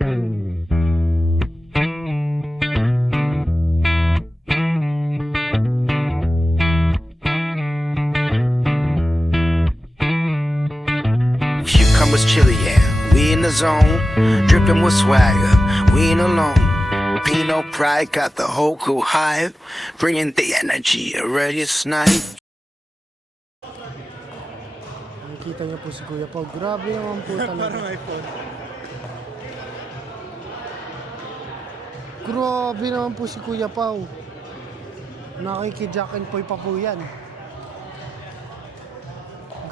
Come was chilly, yeah. We in the zone, dripping with swagger. We ain't alone. Pino Pride got the whole crew hype, bringing the energy, ready to snipe. Nakikita niyo po si Kuya Pao. Grabe naman po talaga. Parang iPhone. Grabe naman po si Kuya Pao. Nakiki-Jack and Poy pa po yan.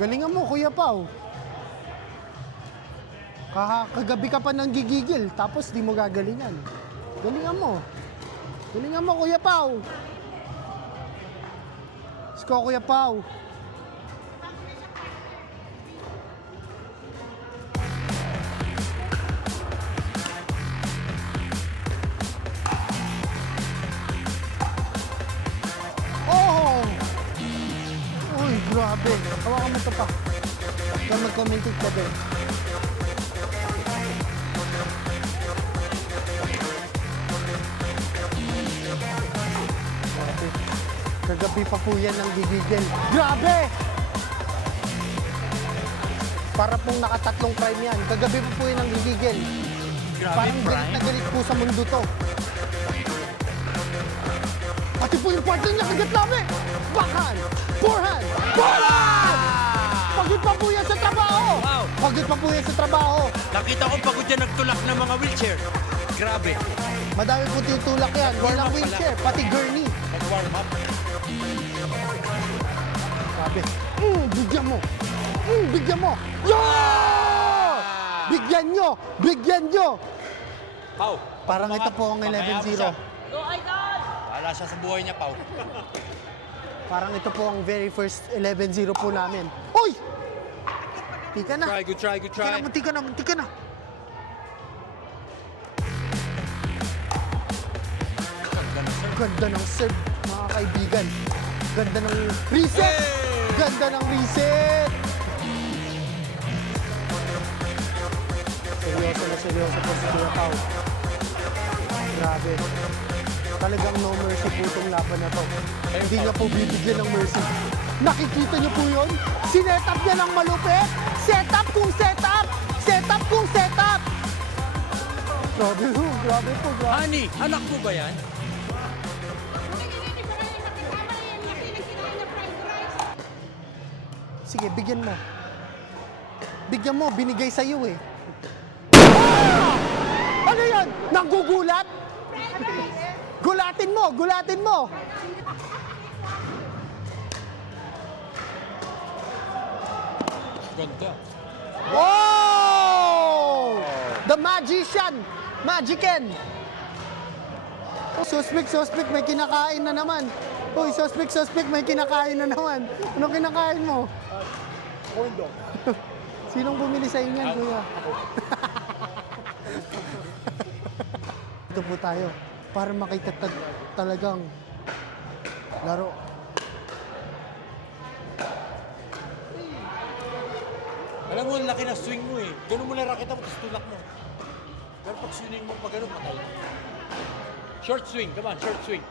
Galingan mo, Kuya Pao. Kagabi ka pa nang gigigil, tapos di mo gagalingan. Galingan mo. Galingan mo, Kuya Pao. Sko, Kuya Pao. Oh! Uy, grabe. Hawakan mo ito pa. Kaya mag-commented ka din. Kagabi pa po yan ang gigigil. Grabe! Para pong nakatatlong prime yan. Kagabi pa po yan ang gigigil. Parang galit na galit po sa mundo to. Pati po yung partner niya kagat namin. Backhand! Forehand! Forehand! Pagod pa po yan sa trabaho! Wow! Pagod pa po yan sa trabaho! Nakita ko pagod yan nagtulak ng mga wheelchair. Grabe. Madami po tinutulak yan. Warm Walang up wheelchair, pati gurney. Mag-warm up. Sabi, bigyan mo. Bigyan mo. Yeah! Bigyan nyo! Bigyan nyo! Pau. Parang ito po ang 11-0. Wala siya sa buhay niya, Pau. Parang ito po ang very first 11-0 po namin. Uy! Tika na. Good try. Tika na. Ganda ng serve, mga kaibigan. Ganda ng reset! Hey! Ganda ng reset! Seryoso po si Kuya Pao. Grabe. Talagang no mercy po itong laban na to. Hindi niya po bibigyan ng mercy. Nakikita niyo po yun? Sinet-up niya ng malupit! Set-up kung set-up! Set-up kung set-up! Grabe po. Honey, anak mo ba yan? Sige, bigyan mo. Bigyan mo, binigay sa'yo eh. Ah! Ano yan? Nanggugulat? Gulatin mo! Ganda. Wow! The magician! Magician! Suspect, may kinakain na naman. Uy, suspect, may kinakain na naman. Anong kinakain mo? Corn dog. Sinong bumili sa inyo, kuya? Ito po tayo para makita talagang laro. Alam mo, ang laki na swing mo eh. Ganun mo na raketa mo, tapos tulak mo. Pero pag swing mo, pag ganun, patay. Short swing, come on, short swing.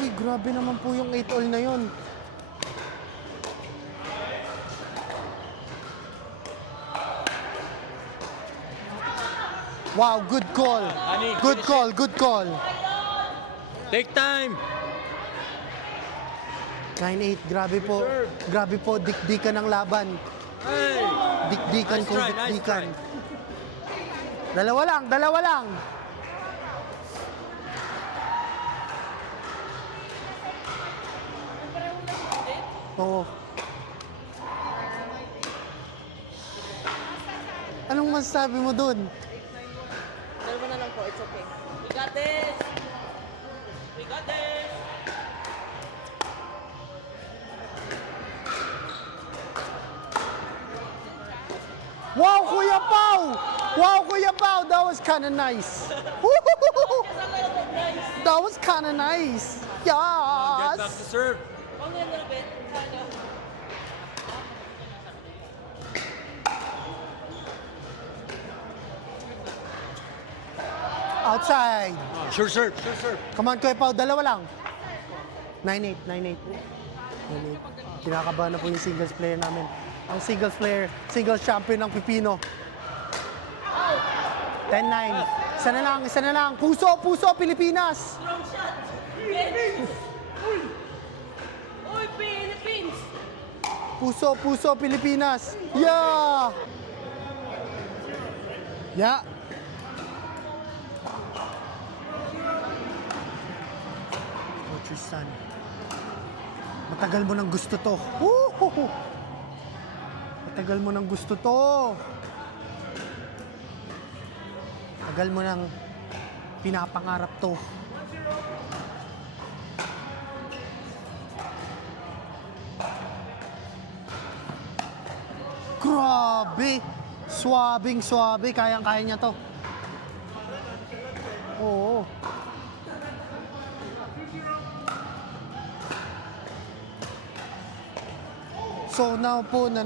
Uy, grabe naman po yung 8-all na yun. Wow, good call. Honey, Good call. Take time. 9-8, grabe po, dikdikan ng laban. Hey! Dikdikan Nice kung try, nice dikdikan. try. Dalawa lang. Oo. Anong masasabi mo dun? Dalawa na lang po, it's okay. We got this! Wow, Kuya Pao! That was kinda nice. That was kinda nice. Get back Yes! to serve. Only a little bit, kind of. Outside. Sure serve, sure serve. Come on, Kuya Pao, dalawa lang. 9-8, 9-8. Kinakabahan na po yung singles player namin. Ang singles player, singles champion ng Pipino. 10-9. Isa na lang. Puso, Pilipinas. Uy, Philippines! Puso, Pilipinas. Yeah! Yeah. Oh, Tristan. Matagal mo nang gusto to. Woo! Matagal mo nang gusto to. Matagal mo nang pinapangarap to. Grabe! Swabing-swabe. Kayang-kaya niya to. Oo. So now po na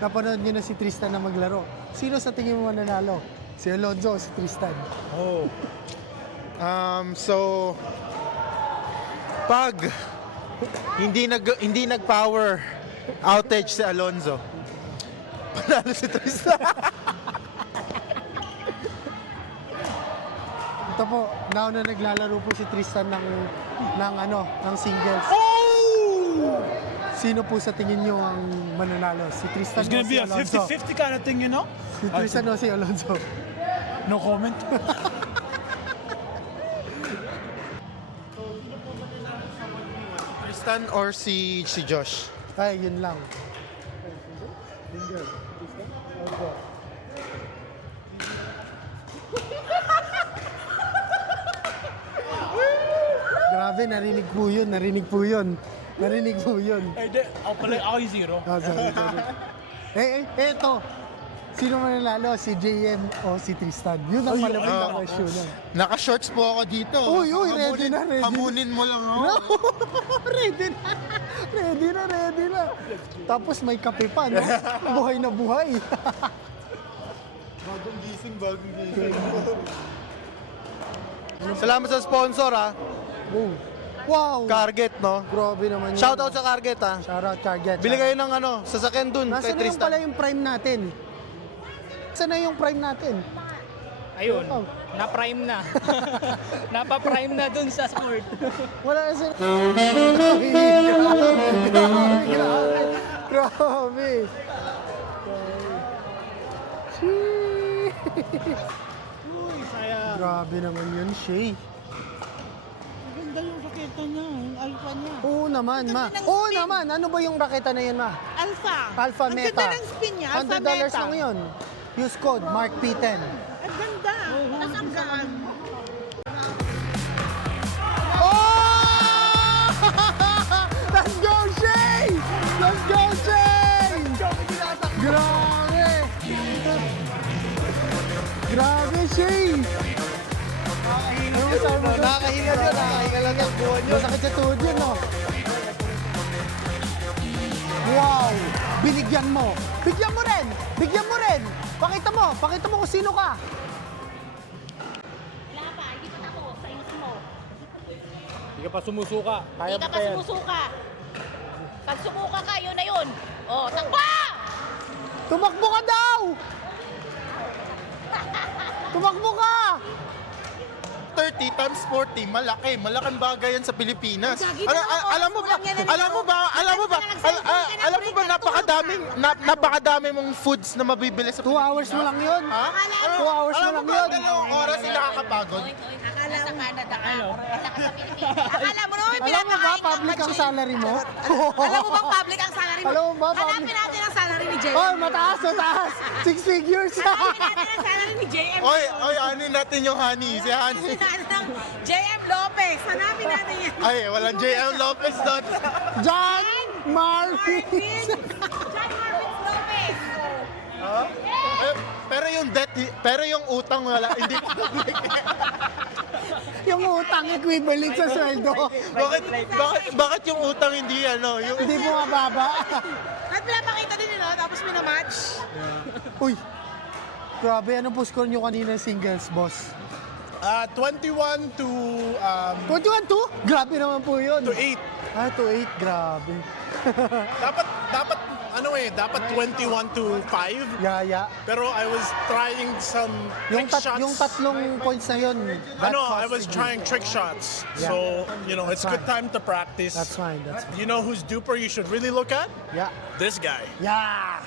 napanood niyo na si Tristan na maglaro. Sino sa tingin mo mananalo? Si Alonzo o si Tristan? Oh. So, pag hindi nag-power outage si Alonzo, panalo si Tristan. Ito po, now na naglalaro po si Tristan ng singles. Sino po sa tingin niyo ang mananalo? Si Tristan It's o gonna si be a Alonzo? 50-50 kind of thing, you know? Si Tristan o si Alonzo? No comment. Tristan or si Josh? Ay, yun lang. Grabe, narinig po yun. Hey, ako yung zero. Sorry. Eto. Sino mananalo? Si JM o si Tristan? Yun ang malapit na question. Naka-shorts po ako dito. Uy, ready na. Hamunin mo lang ako. Ready na. Tapos may kape pa, no? Buhay na buhay. Bagong gising. Salamat sa sponsor, ha. Oh. Wow! Carget, no? Grabe naman yun. Shoutout sa Carget, ha. Shoutout, Target. Bili kayo ng sasakyan dun Nasaan kay na yung Tristan. pala yung prime natin? Saan na yung prime natin? Ayun, Oh. na-prime na. Napa-prime na dun sa sport. Wala na sila. Grabe. Grabe naman yun, Shay. Ganda yung raketa niya, yung alpha niya. Oo naman, ma. Ganda ng Oo spin. naman. Ano ba yung raketa na yun, ma? Alpha. Alpha Ang Meta. ganda ng spin niya, Alpha $100 Meta. lang yun. Use code Mark P10. Ang ganda. Tapos ang gaan. Oh! Let's go, Shay! Let's go, Shay! Grabe! Grabe, Shay! Ano masabi mo? Nakakahinga lang yung buwan yun. Masakit sa tuhod yun, no? Wow! Binigyan mo! Bigyan mo rin! Bigyan mo rin! Pakita mo kung sino ka! Wala pa, hindi pa tapos. Ayusin mo. Hindi ka pa sumusuka. Kaya Hindi mo ka pa pa yan. sumusuka. Pag sumuka ka, yun na yun. Oh, takbo! Tumakbo ka daw! Tumakbo ka! 30 times 40, malaking bagay yan sa Pilipinas. Gagi na ako, Alam mo ba, kulang yan na alam mo ba, napakadami mong foods na mabibili sa 2 hours mo lang yun. Ha? 2 hours mo Alam lang mo ba, yun. 2 oras yung nakakapagod? Akala sa Canada ka. Wala ka sa Pilipinas. Akala mo naman, Alam mo ba, pinapakain public ang salary mo? Alam mo ba, public ang salary mo? Alam mo ba, public? Hanapin natin ang salary ni JM. Oh, mataas! 6 figures! Hanapin natin ang salary ni JM. Oy, anin natin yung honey, si honey. Hanapin natin ang JM Lopez. Hanapin natin yan. Ay, walang JM Lopez doon. John Marvin! John Marvin Lopez. Pero yung utang wala, hindi public. Yung utang equivalent sa sweldo. Bakit yung utang hindi yung Hindi mo mababa. At pinapakita din nila, tapos minamatch. Uy, Grabe, ano po score nyo kanina singles, boss? 21 to 21-2? Grabe naman po yun. to 8. To 8, grabe. dapat 21 to 5. Yeah. Pero I was trying some Yung, trick shots. yung tatlong points na yun, that I cost was you. trying trick shots. Yeah. So, it's That's good fine. time to practice. That's fine, that's fine. You know whose duper you should really look at? Yeah. This guy. Yeah!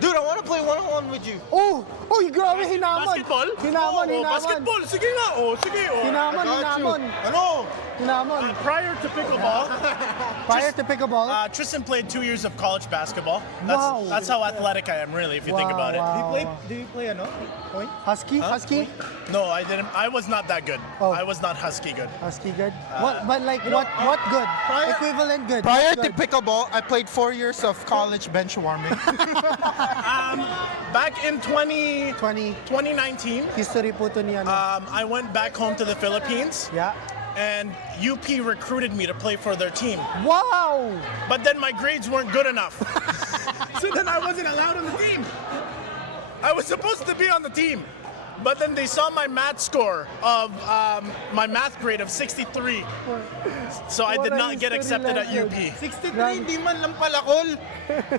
Dude, I want to play one-on-one with you. Oh! Uy, grabe, hinamon! Basketball? Hinamon, Oh, hinamon! basketball. Sige nga. Sige. Hinamon, hinamon! Ano? Hinamon! Prior to pickleball, Prior to pickleball? Tristan played 2 years of college basketball. Wow. That's how athletic I am, really, if you think about it. Wow. Do you play point? Husky? Husky? No, I didn't. I was not that good. Oh. I was not husky good. Husky good? What good? Equivalent good. Prior What to good? pickleball, I played 4 years of college bench warming. Back in 20. 2019, History po to ni ano. I went back home to the Philippines, Yeah. and UP recruited me to play for their team. Wow! But then my grades weren't good enough. So then I wasn't allowed on the team. I was supposed to be on the team. But then they saw my math score of my math grade of 63. So I did What a not get history accepted at lesson. UP. 63, di man lang palakol.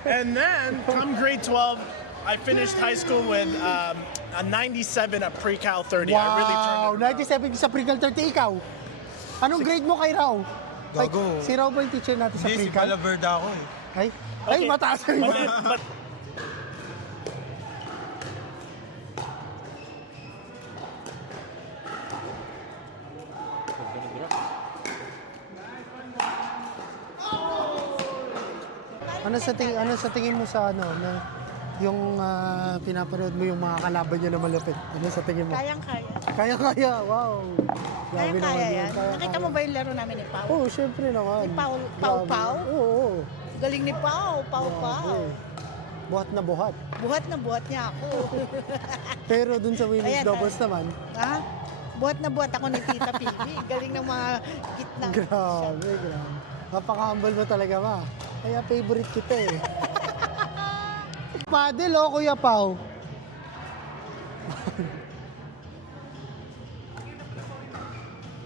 And then, come grade 12, I finished high school with a 97 at pre-cal 30. I really Wow! turned it around. 97 sa pre-cal 30, ikaw? Anong grade mo kay Rao? Gago. Si Rao ba yung teacher natin sa pre-cal? Verde ako eh. Ay, mataas ka But then, but Ano sa tingin mo sa ano na yung pinapanood mo yung mga kalaban niya na malapit? Ano sa tingin mo? Kayang-kaya. Kaya, wow. Grabe Kayang-kaya naman yan. Kaya-kaya. Nakita mo ba yung laro namin ni Pao? Oo, syempre naman. Ni Pau- Grabe. Pau-Pau? Oo. Galing ni Pao, Pao. Grabe. Buhat na buhat. Buhat na buhat niya ako. Pero dun sa women's Ayan, doubles naman, Ha? Buhat na buhat ako ni Tita Pibi. Galing ng mga gitna. grabe. Napaka-humble mo talaga, ma. Kaya favorite kita eh. Paddle, oh, Kuya Pao.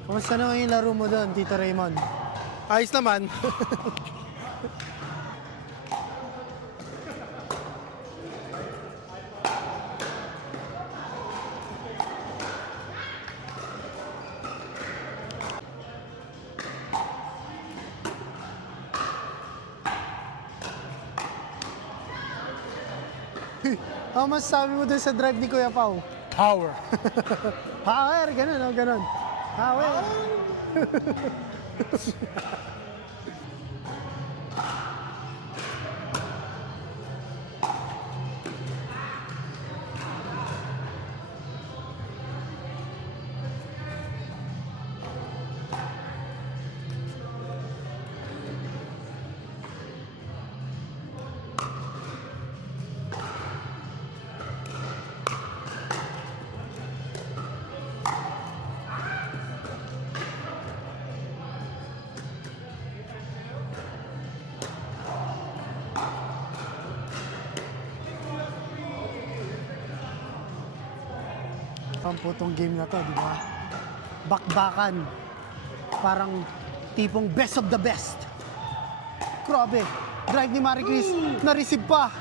Kamusta naman yung laro mo doon, Tito Raymond? ayos naman. Ano masasabi mo doon sa drive ni Kuya Pao? Power. Power, ganun, oh, ganun. Power. Ang putong game na to, di ba? Bakbakan. Parang tipong best of the best. Grabe. Drive ni Marie Chris, na-receive pa.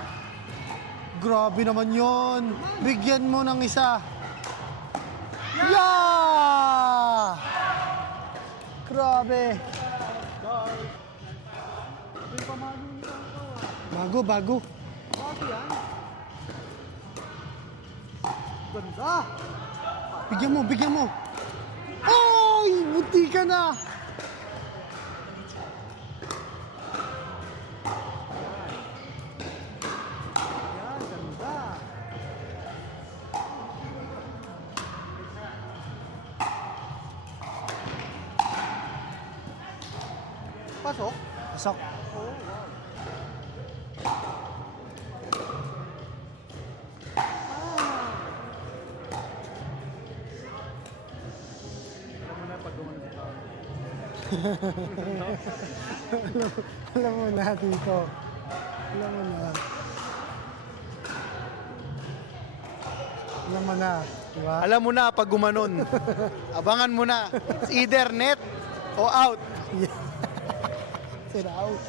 Grabe naman yon. Bigyan mo ng isa. Yeah! Grabe. Bago. Ganda. Bigyan mo. Ay, buti ka na. Yan, ganda. Pasok? Pasok. Alam mo na dito. Alam mo na. Alam mo na, di ba? Alam mo na pag gumanon. Abangan mo na. It's either net o out. Sira out.